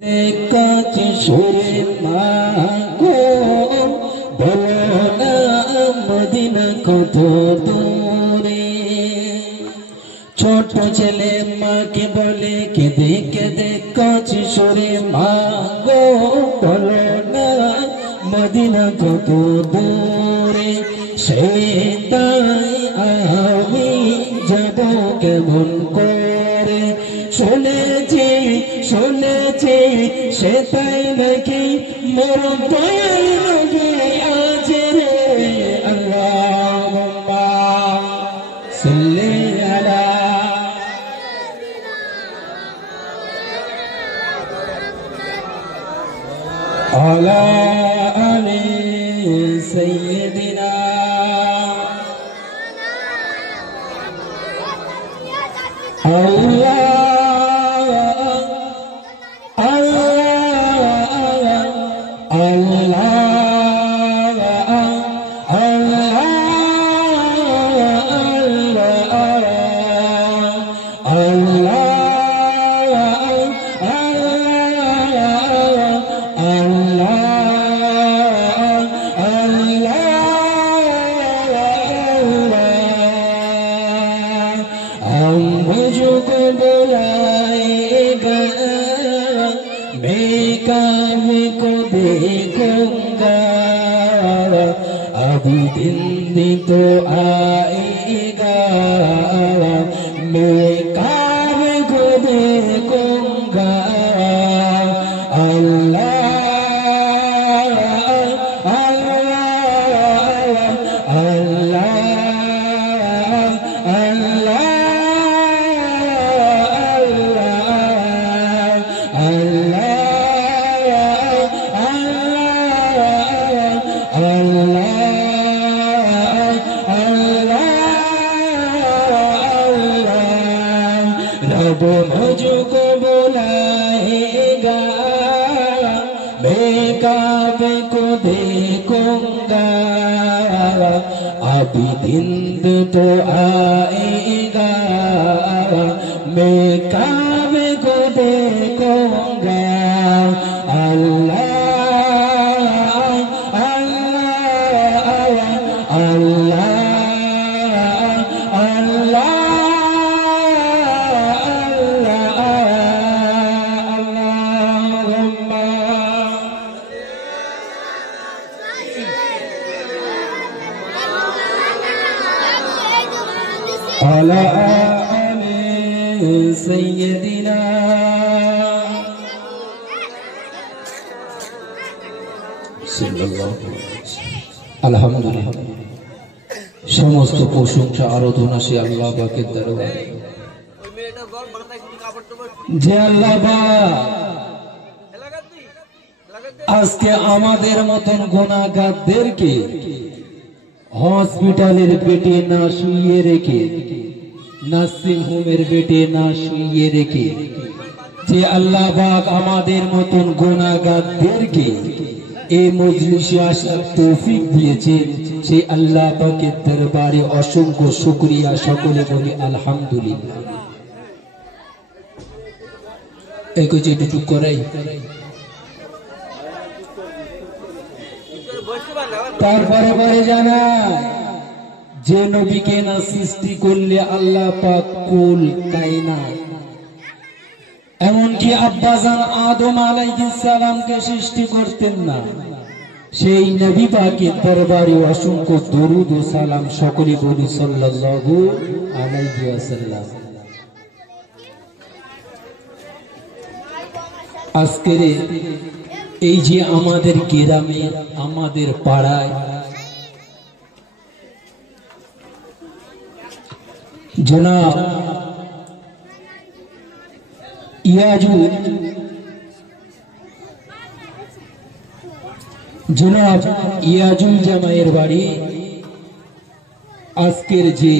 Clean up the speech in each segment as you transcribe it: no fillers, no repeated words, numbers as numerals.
কাছে সুরে মাগো বলো না মদিনা কত দূরে। ছোট ছেলে মাকে বলে কেঁদে কেঁদে কাছে সুরে মাগো বলো না মদিনা কত দূরে। সে তাই আমি যাব কেমন করে। শুনেছি শুনেছি সে তাই নাকি মোর দয়াল নবী আছে রে। আল্লাহুম্মা সাল্লি আলা আলা আলি সাইয়্যিদিনা আল্লাহ मुझको बुलाएगा मैं काम को देखूंगा अभी दिन तो आएगा मैं काम को देखूंगा। अल्लाह रब मुझको बुलाएगा मैं काबे को देखूंगा अभी दिन तो आएगा मैं काबे को देखूंगा। अल्लाह على آل سيدنا صلى الله عليه وسلم। আলহামদুলিল্লাহ সমস্ত প্রশংসা আরাধনা সে আল্লাহ পাকের দরবারে। যে আল্লাহ পাক আজকে আমাদের মতন গুনাহগারদেরকে হসপিটালের বেডে না শুইয়ে রেখে নার্সিং হোমের বেডে না শুইয়ে রেখে যে আল্লাহ পাক আমাদের মতন গুনাহগারদেরকে এই মজলিসে আসার তৌফিক দিয়েছেন সেই আল্লাহ পাকের দরবারে অসংখ্য শুকরিয়া। সকলে বলি আলহামদুলিল্লাহ। এই কিছু একটু চুপ করাই। তারপরে পরে জানায় যে নবীকে না সৃষ্টি করলে আল্লাহ পাক কুল কায়নাত এমনকি আব্বাজান আদম আলাইহিস সালামকে সৃষ্টি করতেন না, সেই নবী পাকের দরবারে অসংখ্য দরুদ ও সালাম। সকলে বলি সাল্লাল্লাহু আলাইহি ওয়াসাল্লাম। আজকের এই যে আমাদের গ্রামে আমাদের পাড়ায় জনাব ইয়াজুল জামাইয়ের বাড়ি আজকের যে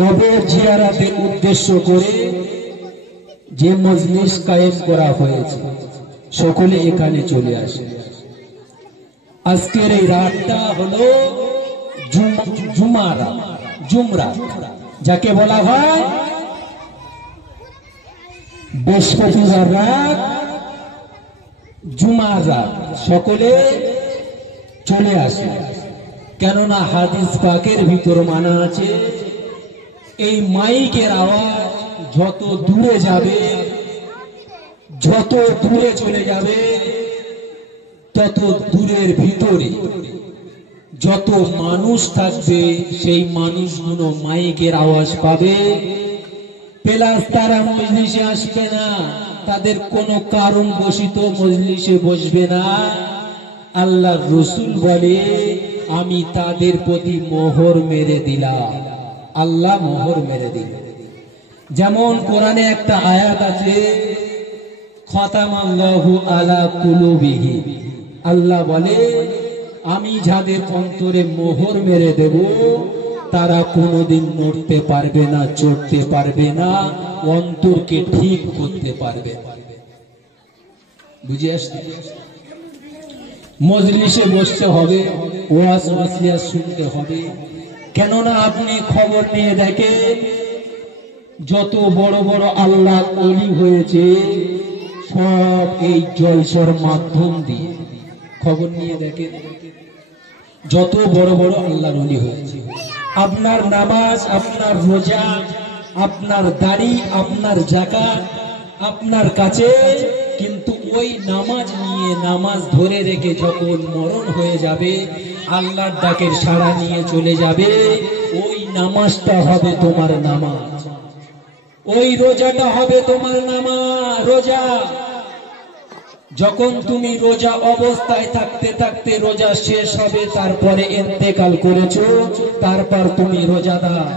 কবর জিয়ারতের উদ্দেশ্য করে যে মজলিস কায়েম করা হয়েছে সকলে এখানে চলে আসে। আজকের এই রাতটা হলো জুমরা, যাকে বলা হয় বৃহস্পতিবার রাত, জুমার রাত সকলে চলে আসে। কেননা হাদিস পাকের ভিতর মানা আছে, এই মাইকের আওয়াজ যত দূরে যাবে, যত দূরে চলে যাবে, তত দূরের ভিতরে যত মানুষ থাকবে সেই মানুষগুলো মাইকের আওয়াজ পাবে। প্লাস তারা মজলিসে আসবে না, তাদের কোনো কারণ বশিত মজলিসে বসবে না। আল্লাহ রসুল বলে, আমি তাদের প্রতি মোহর মেরে দিলাম। আল্লাহ মোহর মেরে দিল। যেমন কোরআনে একটা আয়াত আছে, খতামাল্লাহু আলা কুলুবিহি, আল্লাহ বলে আমি যাদের অন্তরে মোহর মেরে দেব, তারা কোনোদিন নড়তে পারবে না, চড়তে পারবে না, অন্তরকে ঠিক করতে পারবে। বুঝে আসছে? মজলিসে বসতে হবে, ওয়াজ নসিহত শুনতে হবে। কেননা আপনি খবর নিয়ে দেখেন, যত বড় বড় আল্লাহ ওলি হয়েছে সব এই জলসার মাধ্যম দিয়ে। খবর নিয়ে দেখেন, যত বড় বড় আল্লাহর ওলি হয়েছে, আপনার নামাজ, আপনার রোজা, আপনার দাড়ি, আপনার যাকাত আপনার কাছে, কিন্তু ওই নামাজ নিয়ে, নামাজ ধরে রেখে যখন মরণ হয়ে যাবে, আল্লাহর ডাকের সাড়া নিয়ে চলে যাবে, ওই নামাজটা হবে তোমার নামাজ, ওই রোজাটা হবে তোমার নামাজ, রোজা। যখন তুমি রোজা অবস্থায় থাকতে থাকতে রোজা শেষ হবে, তারপরে ইন্তেকাল করেছো, তারপর তুমি রোজাদার।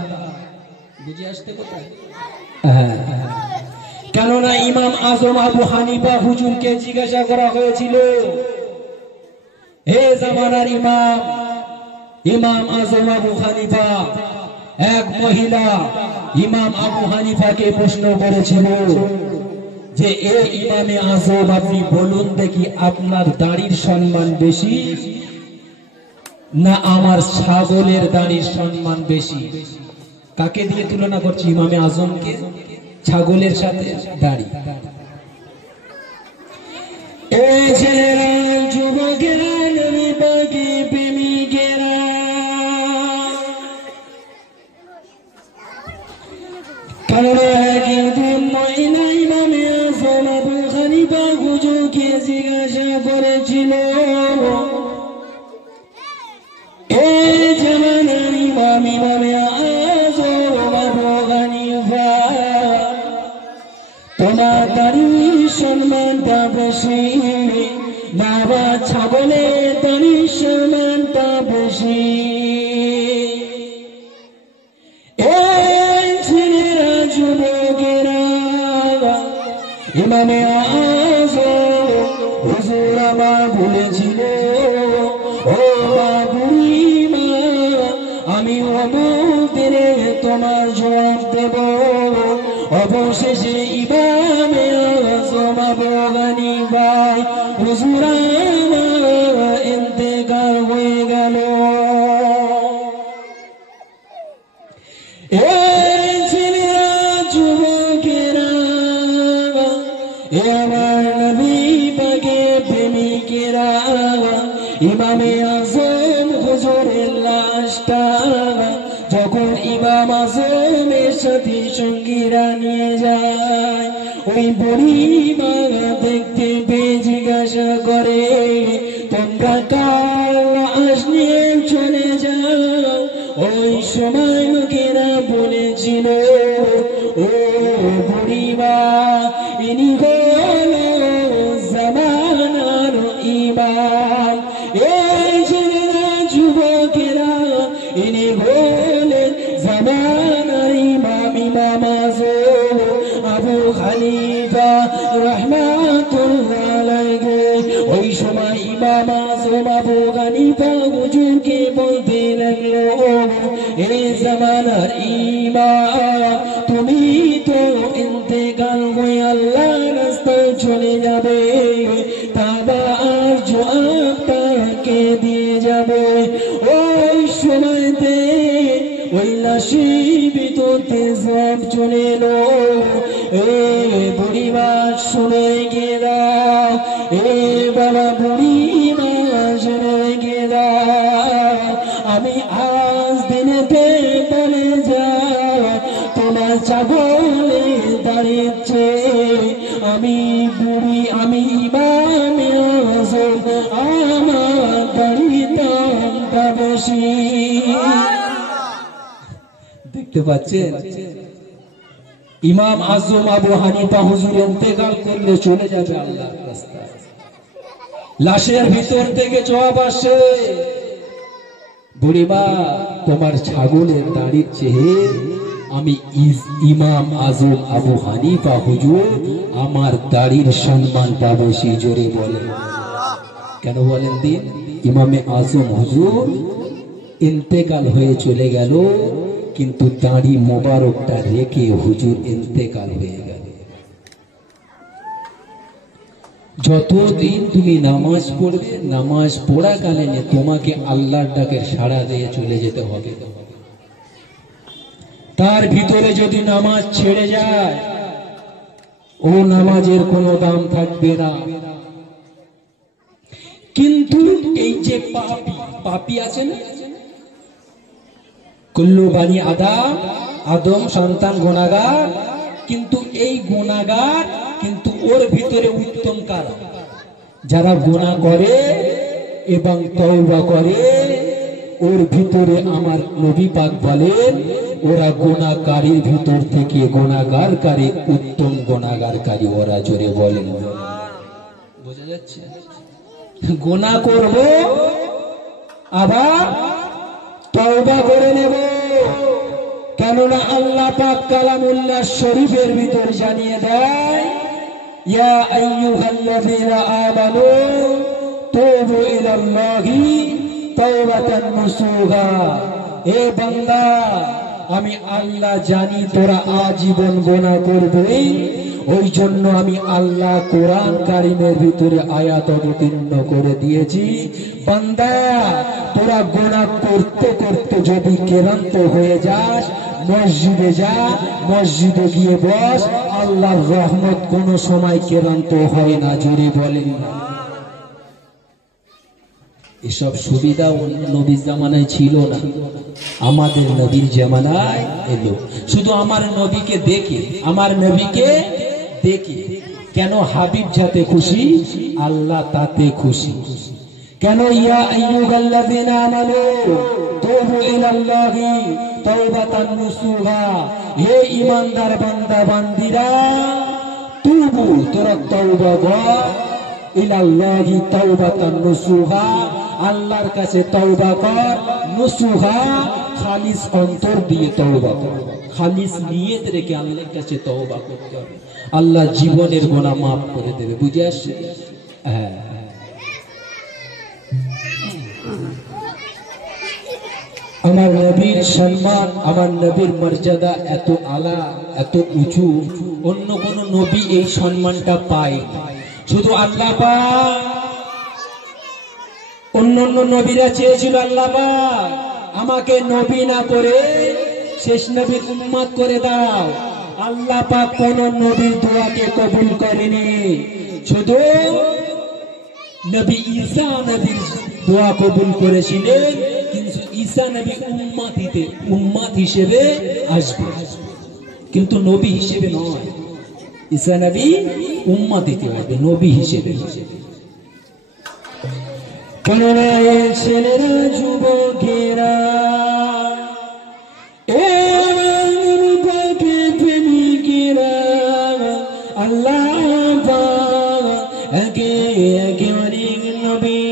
বুঝে আসতে কোথায়? হ্যাঁ। কেননা ইমাম আজম আবু হানিফা হুজুরকে জিজ্ঞাসা করা হয়েছিল, হে জামানার ইমাম, ইমাম আজম আবু হানিফা, এক মহিলা ইমাম আবু হানিফাকে প্রশ্ন করেছিল যে, এ ইমামে আজম, আপনি বলুন দেখি, আপনার দাড়ির সম্মান বেশি না আমার ছাগলের দাড়ির সম্মান বেশি? কাকে দিয়ে তুলনা করছি? ইমামে আজমকে ছাগলের সাথে দাড়ি। এই ছেলেরা, যুবকেরা, নবী পাকের প্রেমিকেরা, কারণ একদিন মহিলা ইমামে আজম আবু হানিফা হুজুরকে জিজ্ঞাসা করেছিল, এই জামানার ইমাম, ইমামে আজম আবু হানিফা, তোমার দাড়ির সম্মানটা বেশি না বা ছাগলের দাড়ির সম্মানটা বেশি? এই ছেলেরা, যুবকেরা, ইমামে আজম হুজুর আমার বলেছিল, ও মা বুড়িমা, আমি অমুক দিনে তোমার জবাব দেব। অবশেষে ইমামে আজম আবু হানিফা হুজুর আমার ইন্তেকাল হয়ে গেল। এই ছেলেরা, যুবকেরা, আমার নবী পাকের প্রেমিকেরা, ইমামে আজম হুজুরের লাশটা যখন ইমাম আজমের সাথে সঙ্গীরা নিয়ে যায়, ওই বুড়ি মা দেখতে পেয়ে জিজ্ঞাসা করে, তোমরা কার লাশ নিয়ে চলে যাও? ওই সময় লোকেরা বলেছিল, ও বুড়িমা, ইনি হলো জামানার ইমাম। এই ছেলেরা, যুবকেরা, ইনি হলেন জামানার ইমাম, ইমাম আজম আবু হানিফা রাহমাতুল্লাহ আলাইহি। ওই সময় ইমাম আজম আবু হানিফা হুজুরকে বলতে লাগলো, এ জামানার ইমাম, তুমি তো ইন্তেকাল হয়ে আল্লাহর রাস্তায় চলে যাবে, তাবার জবাবটা কে দিয়ে যাবে? ওই সময়তে ওই লাশির ভিতরতে সব চলে এলো, এ বুড়িমা শুনে গিয়ে দাও, এ বাবা বুড়িমা শুনে গিয়ে দাও, আমি আজ দিনে পেপারে যাও তোমার ছাগলে দাঁড়িয়েছে, আমি বুড়ি আমি ইমামে আজম আমার দাঁড়িয়ে দামটা বেশি। দেখতে পাচ্ছেন ইমাম আজম আবু হানিফা হুজুর ইন্তেকাল করলে চলে যাবে আল্লাহর রাস্তায়, লাশের ভিতর থেকে জবাব আসে, বুড়িমা তোমার ছাগলের দাড়ির চেয়ে আমি ইমাম আজম আবু হানিফা হুজুর আমার দাড়ির সম্মানটা বেশি। জোরে বলেন কেন বলেন দিন? ইমামে আজম হুজুর ইন্তেকাল হয়ে চলে গেল, কিন্তু দাড়ি মোবারকটা রেখে হুজুর ইন্তেকাল হয়ে গেল। যতদিন তুমি নামাজ পড়বে, নামাজ পড়াকালীন তোমাকে আল্লাহর ডাকের সাড়া দিয়ে চলে যেতে হবে। তার ভিতরে যদি নামাজ ছেড়ে যায়, ও নামাজের কোনো দাম থাকবে না। কিন্তু এই যে পাপী আছে না, কুল্লু বানি আদম সন্তান গুনাহগার, কিন্তু এই গুনাহগার কিন্তু ওর ভিতরে উত্তম কারা, যারা গুনাহ করে এবং তওবা করে, ওর ভিতরে আমার নবী পাক বলেন ওরা গুনাহকারীর ভিতর থেকে গুনাহগারকারী উত্তম গুনাহগারকারী ওরা। জোরে বলেন বোঝা যাচ্ছে? গুনাহ করব আবার তওবা করে নেব, কেননা আল্লাহ পাক কালামুল্লাহ শরীফের ভিতর জানিয়ে দেয়, ইয়া আইয়ুহাল্লাযীনা আমানু তুবু ইলাল্লাহি তাওবাতান নাসুহা। হে বান্দা, আমি আল্লাহ জানি তোরা আজীবন গুনাহ করবি, ওই জন্য আমি আল্লাহ কোরআন কারীমের ভিতরে আয়াত অবতীর্ণ করে দিয়েছি, বান্দা তোরা গুনাহ করতে করতে যদি ক্লান্ত হয়ে যাস, মসজিদে যা, মসজিদে গিয়ে বস, আল্লাহর রহমত কোনো সময় ক্লান্ত হয় না। জোরে বলেন না। এসব সুবিধা অন্য নবীর জামানায় ছিল না, আমাদের নবীর জামানায় এলো। শুধু আমার নবীকে দেখে, আমার নবীকে দেখে কেন হাবিব যাতে খুশি, আল্লাহ তাতে খুশি। কেন ইয়া আইয়ুহাল্লাযীনা আমানু তুবু ইলাল্লাহি তাওবাতান নাসুহা, হে ঈমানদার বান্দা বান্দীরা, তুবু তোরা তওবা কর, ইলাল্লাহি তাওবাতান নাসুহা, আল্লাহর কাছে তওবা কর, নাসুহা খালিস অন্তর দিয়ে তওবা কর, খালিস নিয়ত রেখে আল্লাহর কাছে তওবা করতে হবে, আল্লাহ জীবনের গুনাহ মাফ করে দেবে। বুঝে আসছে? হ্যাঁ। আমার নবীর সম্মান, আমার নবীর মর্যাদা এত আলা, এত উঁচু, অন্য কোন নবী এই সম্মানটা পায়, শুধু আল্লাহ পাক। অন্য নবীরা চেয়েছিল আল্লাহ পাক আমাকে নবী না করে শেষ নবীর উম্মত করে দাও, আল্লাহ পাক কোন নবীর দোয়াকে কবুল করেনি, শুধু নবী ঈসা নবীর দোয়া কবুল করেছিলেন। কিন্তু ঈসা নবী উম্মত হিসেবে আসবে, কিন্তু নবী হিসেবে নয়। ঈসা নবী উম্মত দিতে হবে, নবী হিসেবে। কেননা এই ছেলেরা যুবকেরা আল্লাহ একে একে অনেক নবী,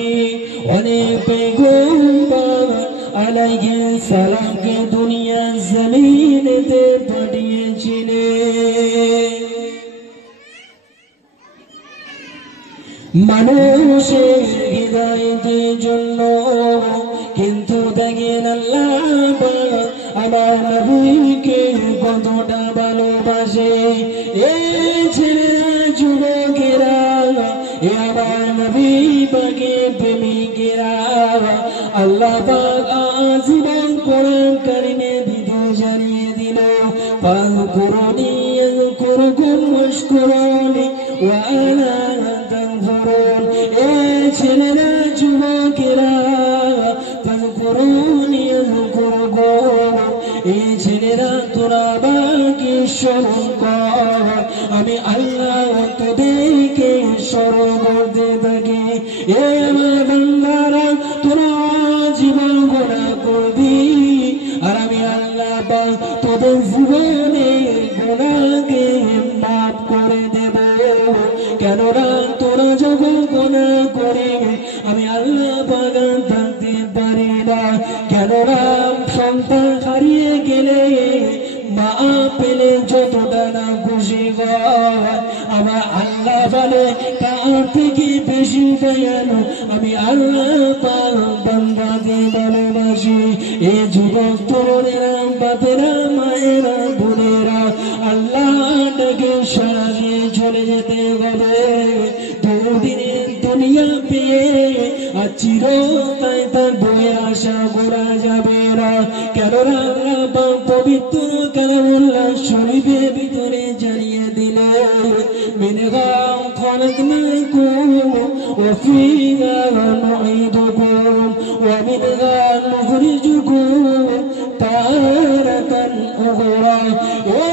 অনেক পেগম্বর আলাইহিস সালামকে দুনিয়া জমিনেতে পাঠিয়েছিলেন মানুষের হিদায়াতের জন্য। কিন্তু দেখেন আল্লাহ আমার নবীকে কতটা ভালোবাসে। এই ছেলেরা যুবকেরা, আমার নবী পাকে প্রেমিকেরা, আল্লাহ পাক আজীবন কোরআন কারীমে ভিতর জানিয়ে দিল, ফাযকুরুনি আযকুরকুম তাশকুরুনি ওয়া লা তানফুরুন। এ ছেলেরা যুবকেরা তাযকুরুনি আযকুরুকুম। এই ছেলেরা তোরা আমাকে স্মরণ কর, আমি আল্লাহ তোদেরকে স্মরণ করতে থাকি। এ আমার বান্দারা তোরা জীবন গুনাহ করবি, আর আমি আল্লাহ পাক তোদের জীবনের গুনাহকে মাফ করে দেব। কেননা তোরা যখন গুনাহ করে আমি আল্লাহ পাক থাকতে পারি না। কেননা সন্তান হারিয়ে গেলে মা পেলে যতটা না খুশি হয়, আমার আল্লাহ বলে তার থেকে বেশি দয়ালু আমি আল্লাহ পাক বান্দাকে ভালোবাসি। এই যুবক তরুণেরা, বাপেরা, মায়েরা, বোনেরা, আল্লাহটাকে সারা দিয়ে চলে যেতে হবে। দুদিনের দুনিয়া পেয়ে আর চিরস্থায়ী তার বয়ে আশা করা যাবে না। কেননা আল্লাহ পাক পবিত্র কালামুল্লাহ শরীফের ভিতরে জানিয়ে দিলেন, মিনহা খলাকনাকুম ওয়া ফিহা নুঈদুকুম ওয়া মিনহা নুখরিজুকুম তারাতান উখরা। এ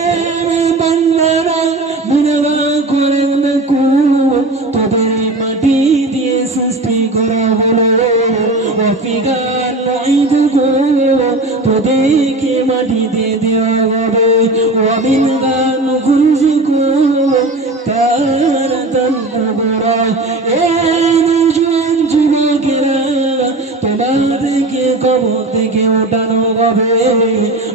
বান্দারা, মিনহা খলাকনাকুম, তোদের মাটি দিয়ে সৃষ্টি করা হলো, ওয়া ফিহা নুঈদুকুম, তোদেরকে মাটি দিয়ে দেওয়া হবে, ওয়া মিনহা নুখরিজুকুম তারাতান উখরা। এই দুজন যুবকেরা, তোমাদেরকে কবর থেকে ওঠানো হবে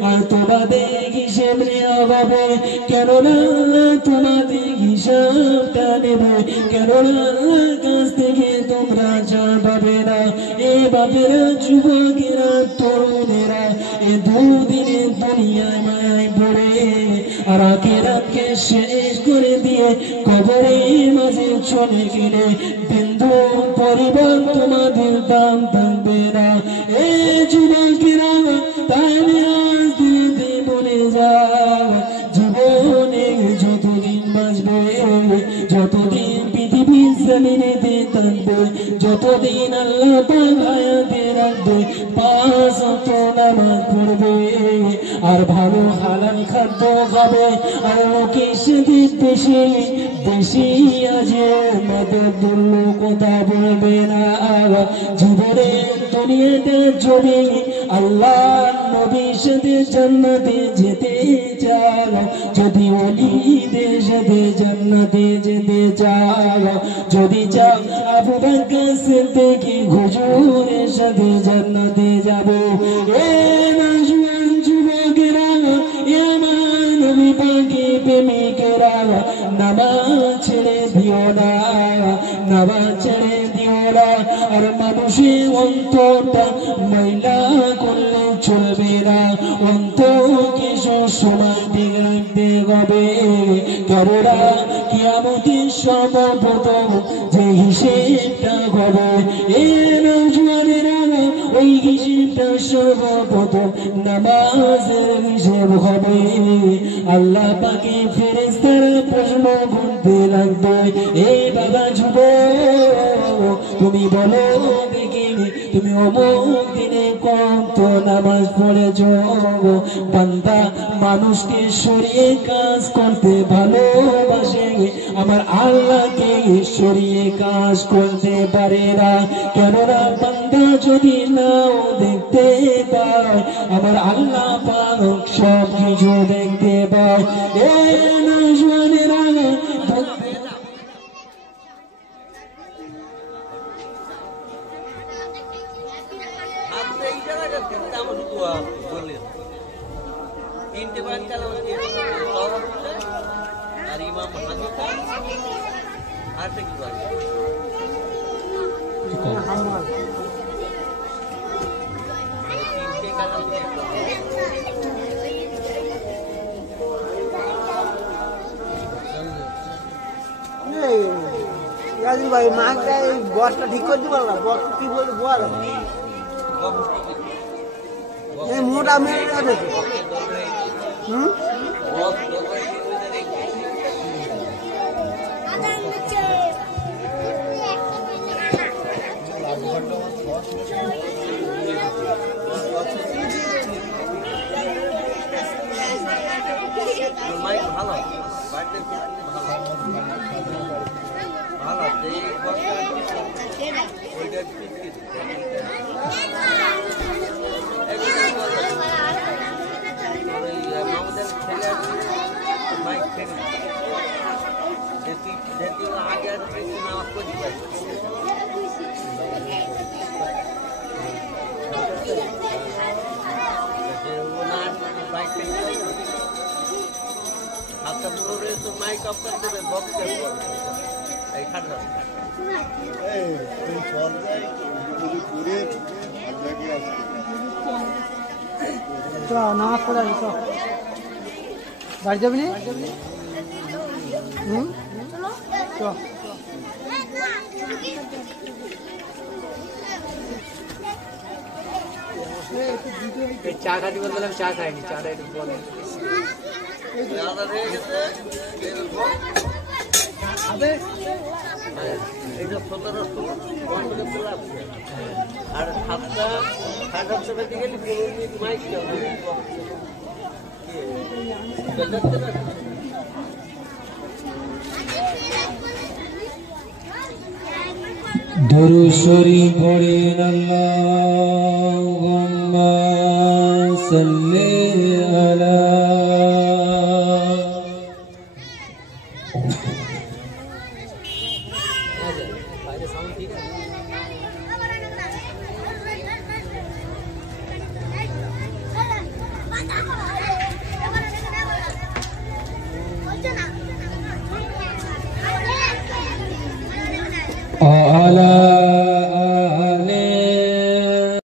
আর তোমাদের হিসেব নেওয়া হবে। কেননা তোমাদের হিসাবটা নেবে, কেননা আল্লাহর কাছ থেকে তোমরা ছাড় পাবে না। এ বাপেরা, যুবকেরা, তরুণেরা, এ দুদিনের দুনিয়ায় মায়ায় পড়ে আর আখিরাতকে শেষ করে দিয়ে কবরের মাঝে চলে গেলে বিন্দু পরিমাণ তোমাদের দাম থাকবে না। এ যুবকেরা, তাই আজ দিতে বলে যাও, জীবনে যতদিন বাঁচবে, যতদিন পৃথিবীর জমিনেতে থাকবে, যতদিন আল্লাহ পাক হায়াতে রাখবে, 5 ওয়াক্ত নামাজ পড়বে আর ভালো হালাল খাদ্য খাবে আর লোকের সাথে বেশি বেশি আজে মাদুল্য কথা বলবে না। জীবনে দুনিয়াতে যদি আল্লাহ নবীর সাথে জান্নাতে যেতে চাও, যদি ওলিদের সাথে জান্নাতে যেতে চাও, যদি চাও আবু বকর সিদ্দিক হুজুরের সাথে জান্নাতে যাবে, এ নওজোয়ান যুবকেরা, এ আমার নবী পাকের প্রেমিকেরা, নামাজ ছেড়ে দিও না, নামাজ ছেড়ে দিও না। আর মানুষের অন্তরটা ময়লা করলে চলবে না, অন্তরকে সবসময় ঠিক রাখতে হবে। কেননা কিয়ামতের সর্বপ্রথম যে হিসেবটা হবে, এ নওজোয়ানেরা, ওই হিসেবটা সর্বপ্রথম নামাজের হিসেব হবে। আল্লাহ পাকে ফেরেশতারা প্রশ্ন করতে লাগবে, এই বাবা যুবক, তুমি বলো দেখি, তুমি অমুক দিনে কত নামাজ পড়েছ? বান্দা মানুষকে সরিয়ে কাজ করতে ভালোবাসে, আমার আল্লাহকে সরিয়ে কাজ করতে পারে না। কেননা বান্দা যদি নাও দেখতে পায়, আমার আল্লাহ পাক সব কিছু দেখতে পায়। এ নওজোয়ানেরা, আর ইমাম হানিফা আর কি করে তিনটে কালাম রাজু ভাই মাকে বসটা ঠিক করতে পারল না, বস কি বলতে বল এই মোটা মেরে নামাজ পড়ে আসি তো বাড়ি যাবি না চা খাতি বলতে চা খাইনি চাটা একটু বলে আর 7:30 দিকে গেলে 15 মিনিট মাইক दुरूद शरीफ पढ़ें अल्लाहुम्मा सल्ली अला अला